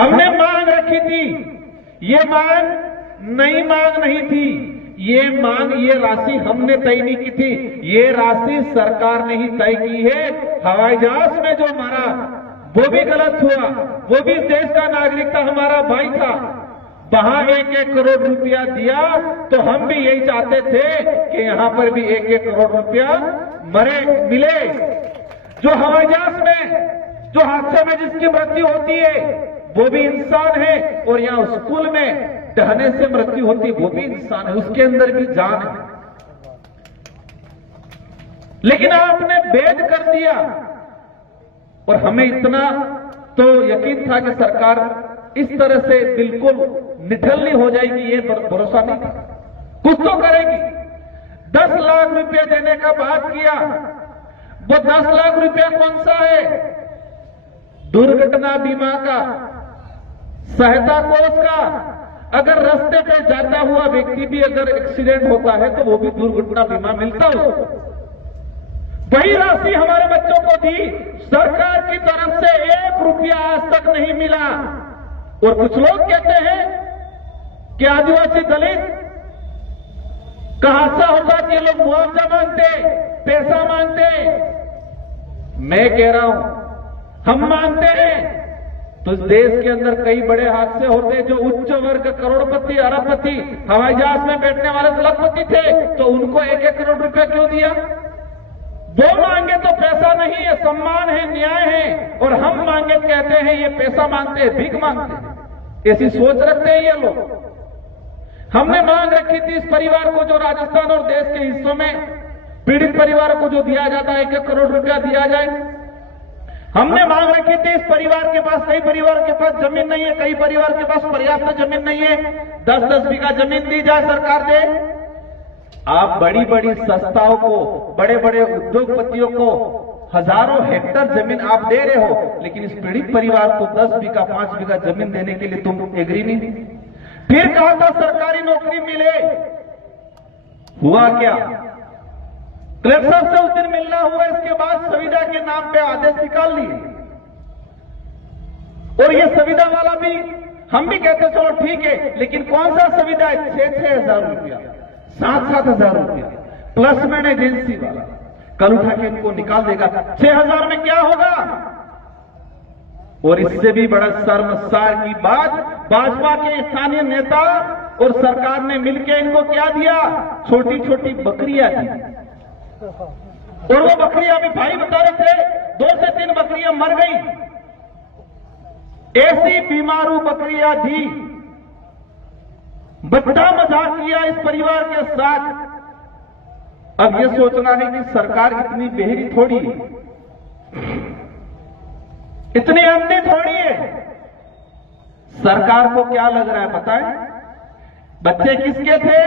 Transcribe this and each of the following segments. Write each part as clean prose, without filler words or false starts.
हमने मांग रखी थी, ये मांग नई मांग नहीं थी, ये मांग, ये राशि हमने तय नहीं की थी, ये राशि सरकार ने ही तय की है। हवाई जहाज में जो मारा वो भी गलत हुआ, वो भी देश का नागरिक था, हमारा भाई था, वहां 1-1 करोड़ रुपया दिया, तो हम भी यही चाहते थे कि यहां पर भी 1-1 करोड़ रुपया मिले। जो हवाई जहाज में, जो हादसे में जिसकी मृत्यु होती है वो भी इंसान है, और यहाँ स्कूल में डहने से मृत्यु होती वो भी इंसान है, उसके अंदर भी जान है। लेकिन आपने भेद कर दिया, और हमें इतना तो यकीन था कि सरकार इस तरह से बिल्कुल निठल्ली हो जाएगी, ये भरोसा नहीं था, कुछ तो करेगी। 10 लाख रुपए देने का बात किया, वो 10 लाख रुपया कौन सा है? दुर्घटना बीमा का, सहायता कोष का। अगर रास्ते पे जाता हुआ व्यक्ति भी अगर एक्सीडेंट होता है तो वो भी दुर्घटना बीमा मिलता उसको। वही राशि हमारे बच्चों को दी, सरकार की तरफ से 1 रुपया आज तक नहीं मिला। और कुछ लोग कहते हैं कि आदिवासी दलित का हादसा होता कि ये लोग मुआवजा मांगते, पैसा मांगते। मैं कह रहा हूं, हम मानते हैं तो इस देश के अंदर कई बड़े हादसे होते हैं। जो उच्च वर्ग करोड़पति, अरबपति, हवाई जहाज में बैठने वाले लखपति थे, तो उनको 1-1 करोड़ रुपया क्यों दिया? वो मांगे तो पैसा नहीं है, सम्मान है, न्याय है, और हम मांगे कहते हैं ये पैसा मांगते हैं, भीख मांगते हैं। ऐसी सोच रखते हैं ये लोग। हमने मांग रखी थी इस परिवार को, जो राजस्थान और देश के हिस्सों में पीड़ित परिवार को जो दिया जाता है 1-1 करोड़ रुपया दिया जाए। हमने मांग रखी थी इस परिवार के पास, कई परिवार के पास जमीन नहीं है, कई परिवार के पास पर्याप्त जमीन नहीं है, 10-10 बीघा जमीन दी जाए, सरकार दे। आप बड़ी बड़ी संस्थाओं को, बड़े बड़े उद्योगपतियों को हजारों हेक्टर जमीन आप दे रहे हो, लेकिन इस पीड़ित परिवार को 10 बीघा 5 बीघा जमीन देने के लिए तुम एग्री नहीं। फिर कहा था सरकारी नौकरी मिले, हुआ क्या? कलेक्टर साहब से उस दिन मिलना हुआ, इसके बाद संविदा के नाम पे आदेश निकाल लिए। और ये संविदा वाला भी, हम भी कहते चलो ठीक है, लेकिन कौन सा संविदा है? 6-6 हजार रुपया, 7-7 हजार रुपया, प्लस मैन एजेंसी वाला कल उठा के इनको निकाल देगा। 6 हजार में क्या होगा? और इससे भी बड़ा शर्मसार की बात, भाजपा के स्थानीय नेता और सरकार ने मिलकर इनको क्या दिया? छोटी छोटी बकरियां दी। और वो बकरियां अभी भाई बता रहे थे 2 से 3 बकरियां मर गई, ऐसी बीमारू बकरियां दी। बच्चा मजाक किया इस परिवार के साथ। अब ये सोचना है कि सरकार इतनी बेहरी थोड़ी है, इतनी अंधी थोड़ी है। सरकार को क्या लग रहा है बताएं? बच्चे किसके थे?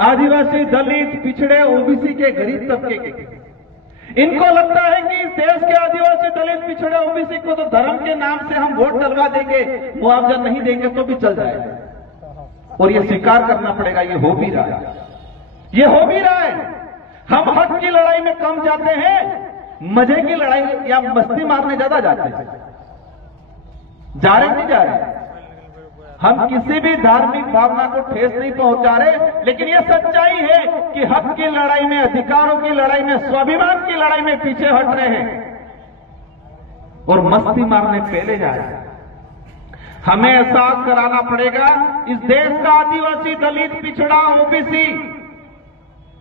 आदिवासी, दलित, पिछड़े, ओबीसी के, गरीब तबके के। इनको लगता है कि इस देश के आदिवासी, दलित, पिछड़े, ओबीसी को तो धर्म के नाम से हम वोट डलवा देंगे, मुआवजा नहीं देंगे तो भी चल जाएगा। और ये स्वीकार करना पड़ेगा, ये हो भी रहा है, ये हो भी रहा है। हम हक की लड़ाई में कम जाते हैं, मजे की लड़ाई या मस्ती मारने ज्यादा जाते हैं। जा रहे नहीं जा रहे, हम किसी भी धार्मिक भावना को ठेस नहीं पहुंचा रहे, लेकिन यह सच्चाई है कि हक की लड़ाई में, अधिकारों की लड़ाई में, स्वाभिमान की लड़ाई में पीछे हट रहे हैं और मस्ती मारने पहले जा रहे हैं। हमें एहसास कराना पड़ेगा, इस देश का आदिवासी, दलित, पिछड़ा, ओबीसी,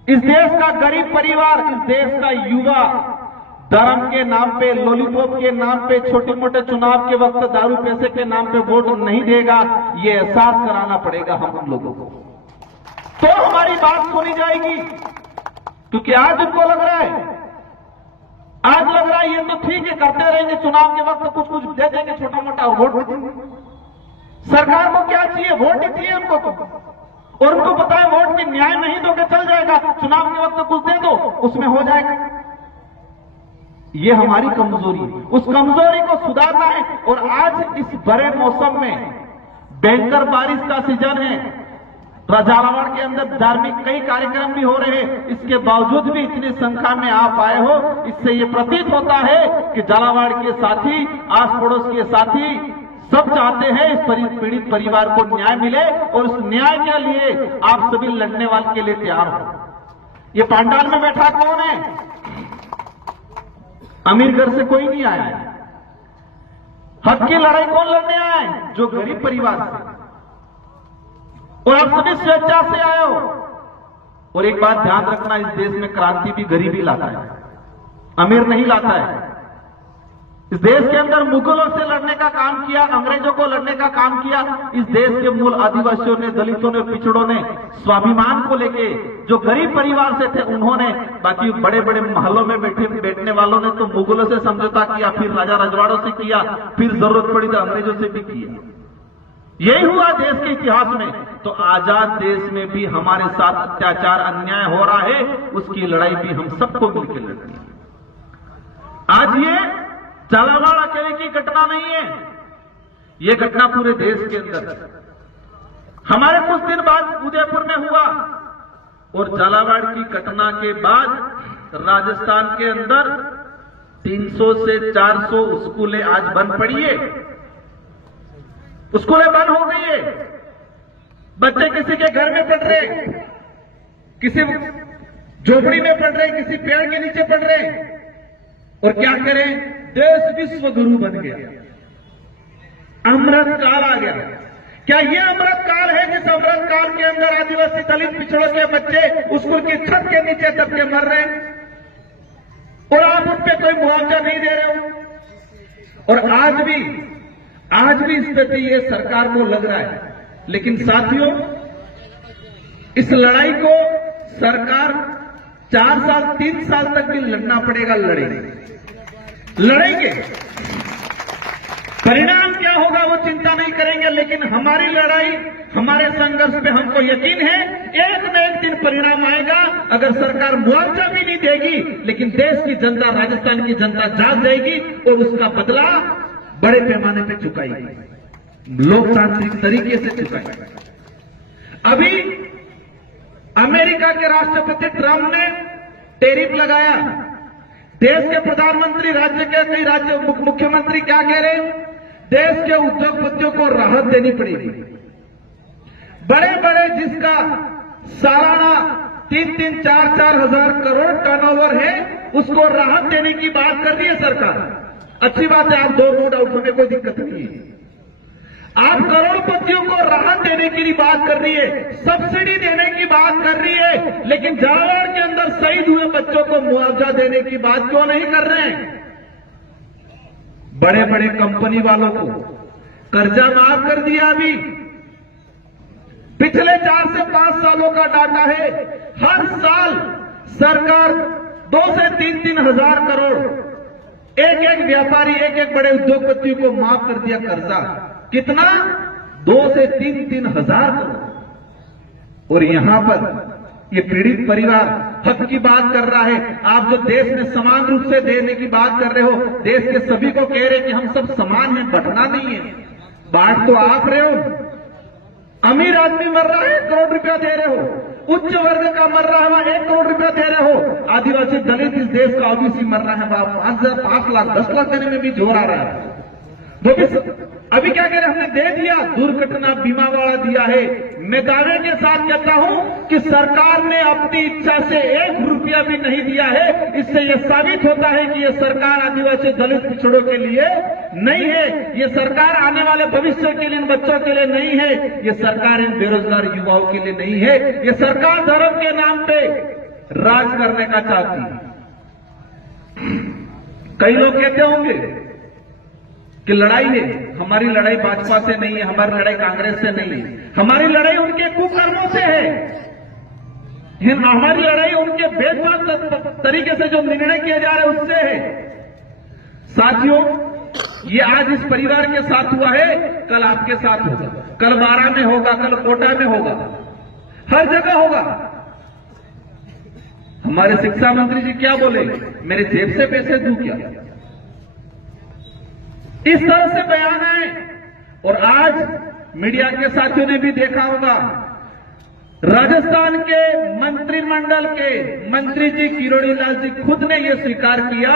इस देश का गरीब परिवार, इस देश का युवा धर्म के नाम पे, लॉलीपॉप के नाम पे, छोटे मोटे चुनाव के वक्त दारू पैसे के नाम पे वोट नहीं देगा। ये एहसास कराना पड़ेगा हम लोगों को, तो हमारी बात सुनी जाएगी। क्योंकि आज उनको लग रहा है, आज लग रहा है ये तो ठीक है, करते रहेंगे, चुनाव के वक्त कुछ कुछ दे देंगे छोटा मोटा और वोट देंगे। सरकार को क्या चाहिए? वोट ही चाहिए उनको तो। और उनको पता है वोट की न्याय नहीं दोगे चल जाएगा, चुनाव के वक्त कुछ दे दो उसमें हो जाएगा। ये हमारी कमजोरी है, उस कमजोरी को सुधारना है। और आज इस बड़े मौसम में भयंकर बारिश का सीजन है, झालावाड़ के अंदर धार्मिक कई कार्यक्रम भी हो रहे हैं, इसके बावजूद भी इतनी संख्या में आप आए हो, इससे ये प्रतीत होता है कि झालावाड़ के साथी, आस पड़ोस के साथी सब चाहते हैं इस पीड़ित परिवार को न्याय मिले और उस न्याय के लिए आप सभी लड़ने वाले के लिए तैयार हो। ये पांडाल में बैठा कौन है? अमीर घर से कोई नहीं आया है। हक की लड़ाई कौन लड़ने आए? जो गरीब परिवार से, और आप सभी स्वेच्छा से आए हो। और एक बात ध्यान रखना, इस देश में क्रांति भी गरीबी लाता है, अमीर नहीं लाता है। इस देश के अंदर मुगलों से लड़ने का काम किया, अंग्रेजों को लड़ने का काम किया इस देश के मूल आदिवासियों ने, दलितों ने, पिछड़ों ने, स्वाभिमान को लेके जो गरीब परिवार से थे उन्होंने। बाकी बड़े बड़े महलों में बैठने वालों ने तो मुगलों से समझौता किया, फिर राजा रजवाड़ों से किया, फिर जरूरत पड़ी तो अंग्रेजों से भी किया। यही हुआ देश के इतिहास में। तो आजाद देश में भी हमारे साथ अत्याचार, अन्याय हो रहा है, उसकी लड़ाई भी हम सबको मिलकर लड़नी है। आज ये झालावाड़ अकेले की घटना नहीं है, ये घटना पूरे देश के अंदर। हमारे कुछ दिन बाद उदयपुर में हुआ, और झालावाड़ की घटना के बाद राजस्थान के अंदर 300 से 400 स्कूलें आज बंद पड़ी है। स्कूलें बंद हो गई है। बच्चे किसी के घर में पढ़ रहे, किसी झोपड़ी में पढ़ रहे, किसी पेड़ के नीचे पढ़ रहे। और क्या करें? देश विश्व गुरु बन गया, अमृत काल आ गया। क्या ये अमृत काल है जिस अमृत काल के अंदर आदिवासी, दलित, पिछड़ों के बच्चे स्कूल की छत के नीचे दब के मर रहे हैं और आप उन पे कोई मुआवजा नहीं दे रहे हो? और आज भी स्थिति ये सरकार को लग रहा है। लेकिन साथियों, इस लड़ाई को सरकार 4 साल 3 साल तक भी लड़ना पड़ेगा। लड़ेंगे। परिणाम क्या होगा वो चिंता नहीं करेंगे, लेकिन हमारी लड़ाई, हमारे संघर्ष पे हमको यकीन है एक न एक दिन परिणाम आएगा। अगर सरकार मुआवजा भी नहीं देगी, लेकिन देश की जनता, राजस्थान की जनता जाग जाएगी और उसका बदला बड़े पैमाने पे चुकाएगी, लोकतांत्रिक तरीके से चुकाएगी। अभी अमेरिका के राष्ट्रपति ट्रंप ने टैरिफ लगाया। देश के प्रधानमंत्री, राज्य के कई राज्य मुख्यमंत्री क्या कह रहे हैं? देश के उद्योगपतियों को राहत देनी पड़ेगी। बड़े बड़े जिसका सालाना 3-3, 4-4 हजार करोड़ टर्नओवर है, उसको राहत देने की बात कर रही है सरकार। अच्छी बात है, आप दो, नो डाउट, हमें कोई दिक्कत नहीं है। आप करोड़पतियों को राहत देने की भी बात कर रही है, सब्सिडी देने की बात कर रही है, लेकिन झालावाड़ के अंदर शहीद हुए बच्चों को मुआवजा देने की बात क्यों नहीं कर रहे हैं? बड़े बड़े कंपनी वालों को कर्जा माफ कर दिया। अभी पिछले 4 से 5 सालों का डाटा है, हर साल सरकार 2 से 3-3 हजार करोड़ एक व्यापारी, एक बड़े उद्योगपतियों को माफ कर दिया कर्जा। कितना? 2 से 3-3 हजार करोड़। और यहां पर ये पीड़ित परिवार हक की बात कर रहा है। आप जो देश में समान रूप से देने की बात कर रहे हो, देश के सभी को कह रहे कि हम सब समान हैं, बंटना नहीं है। बांट तो आप रहे हो। अमीर आदमी मर रहा है, 1 करोड़ रुपया दे रहे हो। उच्च वर्ग का मर रहा है, वहां 1 करोड़ रुपया दे रहे हो। आदिवासी, दलित, इस देश का ओबीसी मर रहा है, वहां 5 लाख 10 लाख देने में भी जोर आ रहा है। अभी क्या कह रहे, हमने दे दिया, दुर्घटना बीमा वाला दिया है। मैं दावे के साथ कहता हूं कि सरकार ने अपनी इच्छा से 1 रुपया भी नहीं दिया है। इससे यह साबित होता है कि यह सरकार आदिवासी, दलित, पिछड़ों के लिए नहीं है। यह सरकार आने वाले भविष्य के लिए, इन बच्चों के लिए नहीं है। यह सरकार इन बेरोजगार युवाओं के लिए नहीं है। यह सरकार धर्म के नाम पे राज करने का चाहती है। कई लोग कहते होंगे कि लड़ाई है, हमारी लड़ाई भाजपा से नहीं है, हमारी लड़ाई कांग्रेस से नहीं है, हमारी लड़ाई उनके कुकर्मों से है, हमारी लड़ाई उनके भेदभाव तरीके से जो निर्णय किए जा रहे हैं उससे है। साथियों, ये आज इस परिवार के साथ हुआ है, कल आपके साथ होगा, कल बारा में होगा, कल कोटा में होगा, हर जगह होगा। हमारे शिक्षा मंत्री जी क्या बोले? मेरे जेब से पैसे दूं क्या? इस तरह से बयान आए। और आज मीडिया के साथियों ने भी देखा होगा, राजस्थान के मंत्रिमंडल के मंत्री जी किरोड़ी लाल जी खुद ने यह स्वीकार किया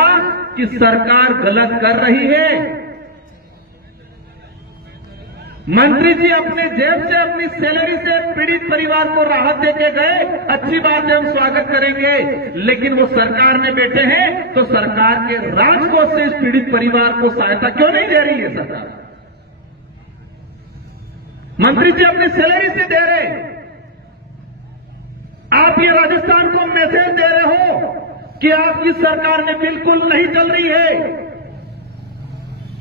कि सरकार गलत कर रही है। मंत्री जी अपने जेब से अपनी सैलरी से पीड़ित परिवार को राहत देके गए, अच्छी बात है, हम स्वागत करेंगे। लेकिन वो सरकार में बैठे हैं तो सरकार के राजकोष से इस पीड़ित परिवार को सहायता क्यों नहीं दे रही है सरकार? मंत्री जी अपनी सैलरी से दे रहे, आप ये राजस्थान को मैसेज दे रहे हो कि आपकी सरकार ने बिल्कुल नहीं चल रही है।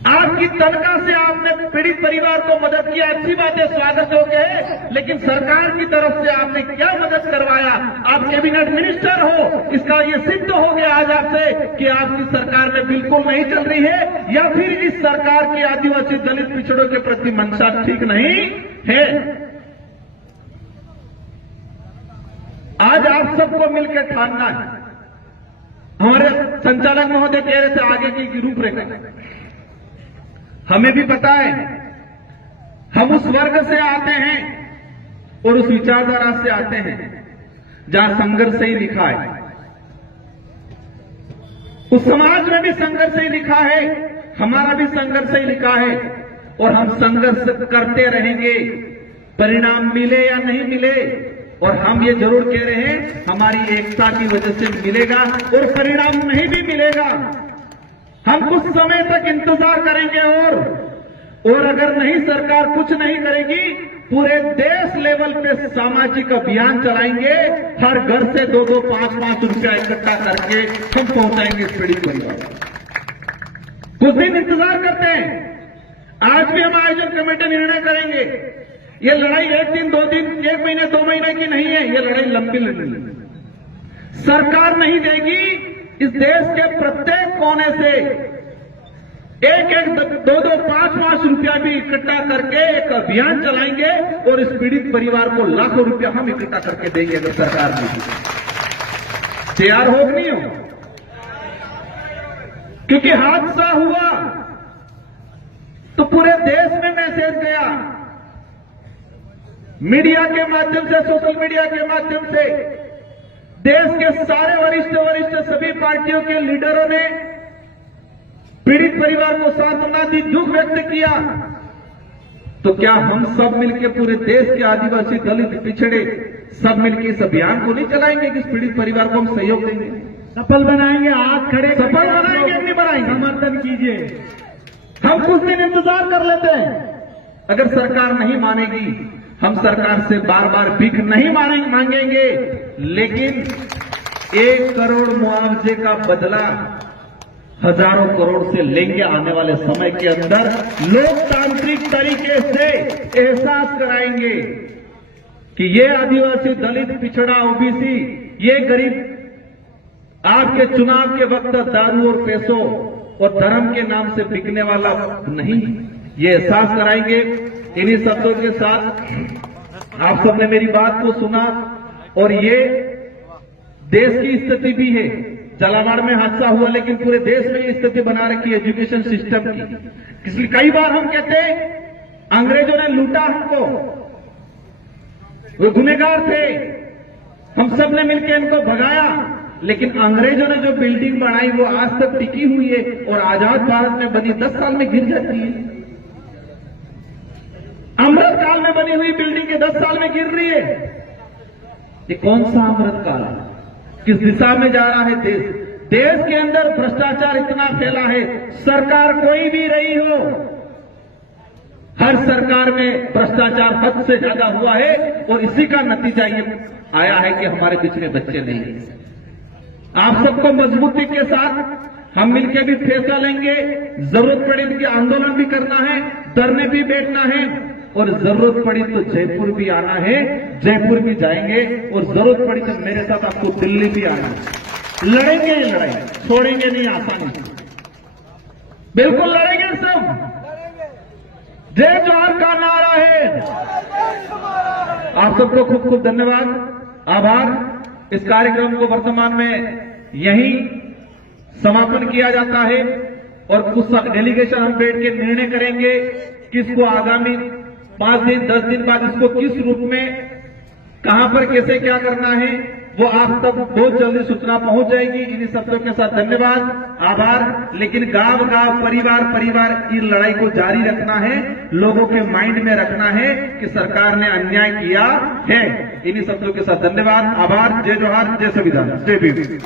आपकी तनख्वाह से आपने पीड़ित परिवार को मदद किया, अच्छी बात है, स्वागत हो गए। लेकिन सरकार की तरफ से आपने क्या मदद करवाया? आप कैबिनेट मिनिस्टर हो, इसका ये सिद्ध हो गया आज आपसे कि आपकी सरकार में बिल्कुल नहीं चल रही है, या फिर इस सरकार की आदिवासी दलित पिछड़ों के प्रति मंशा ठीक नहीं है। आज आप सबको मिलकर ठानना है। हमारे संचालक महोदय कह रहे थे आगे की रूपरेखा, हमें भी पता है, हम उस वर्ग से आते हैं और उस विचारधारा से आते हैं जहां संघर्ष से ही लिखा है। उस समाज में भी संघर्ष ही लिखा है, हमारा भी संघर्ष ही लिखा है, और हम संघर्ष करते रहेंगे। परिणाम मिले या नहीं मिले, और हम ये जरूर कह रहे हैं हमारी एकता की वजह से मिलेगा, और परिणाम नहीं भी मिलेगा हम कुछ समय तक इंतजार करेंगे। और अगर नहीं सरकार कुछ नहीं करेगी, पूरे देश लेवल पे सामाजिक अभियान चलाएंगे, हर घर से 2-2, 5-5 रुपया इकट्ठा करके हम पहुंचाएंगे इस पीड़ित परिवार। कुछ दिन इंतजार करते हैं। आज भी हम आयोजन कमेटी निर्णय करेंगे। ये लड़ाई 1 दिन 2 दिन 1 महीने 2 महीने की नहीं है, ये लड़ाई लंबी लड़ाई है। सरकार नहीं देगी, इस देश के प्रत्येक कोने से 1-1, 2-2, 5-5 रुपया भी इकट्ठा करके एक अभियान चलाएंगे, और इस पीड़ित परिवार को लाखों रुपया हम इकट्ठा करके देंगे अगर सरकार नहीं। तैयार हो नहीं हो? क्योंकि हादसा हुआ तो पूरे देश में मैसेज गया, मीडिया के माध्यम से, सोशल मीडिया के माध्यम से। देश के सारे वरिष्ठ सभी पार्टियों के लीडरों ने पीड़ित परिवार को सांत्वना दी, दुख व्यक्त किया। तो क्या हम सब मिलकर पूरे देश के आदिवासी दलित पिछड़े सब मिलकर इस अभियान को नहीं चलाएंगे कि इस पीड़ित परिवार को हम सहयोग देंगे, सफल बनाएंगे? हाथ खड़े सफल बनाएंगे, नहीं बनाएंगे? समर्थन कीजिए। हम कुछ दिन इंतजार कर लेते हैं। अगर सरकार नहीं मानेगी, हम सरकार से बार बार भीख नहीं मांगेंगे, लेकिन 1 करोड़ मुआवजे का बदला हजारों करोड़ से लेंगे आने वाले समय के अंदर। लोकतांत्रिक तरीके से एहसास कराएंगे कि ये आदिवासी दलित पिछड़ा ओबीसी, ये गरीब आपके चुनाव के वक्त दारू और पैसों और धर्म के नाम से बिकने वाला नहीं, ये एहसास कराएंगे। इन्हीं शब्दों के साथ आप सबने मेरी बात को सुना, और ये देश की स्थिति भी है। झालावाड़ में हादसा हुआ, लेकिन पूरे देश में ये स्थिति बना रखी है एजुकेशन सिस्टम की। इसलिए कई बार हम कहते हैं अंग्रेजों ने लूटा हमको, वो गुनहगार थे, हम सब ने मिलकर इनको भगाया, लेकिन अंग्रेजों ने जो बिल्डिंग बनाई वो आज तक टिकी हुई है, और आजाद भारत में बनी 10 साल में गिर जाती है। अमृत काल में बनी हुई बिल्डिंग के 10 साल में गिर रही है। ये कौन सा अमृत काल है? किस दिशा में जा रहा है देश? देश के अंदर भ्रष्टाचार इतना फैला है, सरकार कोई भी रही हो, हर सरकार में भ्रष्टाचार हद से ज्यादा हुआ है, और इसी का नतीजा ये आया है कि हमारे बीच में बच्चे नहीं हैं। आप सबको मजबूती के साथ हम मिलकर भी फैसला लेंगे। जरूरत पड़ी कि आंदोलन भी करना है, धरने भी बैठना है, और जरूरत पड़ी तो जयपुर भी आना है, जयपुर भी जाएंगे, और जरूरत पड़ी तो मेरे साथ आपको दिल्ली भी आना है। लड़ेंगे ये लड़ाई, छोड़ेंगे नहीं आसानी से, बिल्कुल लड़ेंगे सब। जय जवान का नारा है। आप सबको खूब खूब धन्यवाद, आभार। इस कार्यक्रम को वर्तमान में यहीं समापन किया जाता है, और कुछ डेलीगेशन हम बैठ के निर्णय करेंगे कि इसको आगामी 5 दिन 10 दिन बाद इसको किस रूप में, कहां पर कैसे क्या करना है, वो आप तक बहुत जल्दी सूचना पहुंच जाएगी। इन्हीं शब्दों के साथ धन्यवाद, आभार। लेकिन गांव गांव, परिवार परिवार इस लड़ाई को जारी रखना है, लोगों के माइंड में रखना है कि सरकार ने अन्याय किया है। इन्हीं शब्दों के साथ धन्यवाद, आभार। जय जोहार, जय संविधान, जय भीम।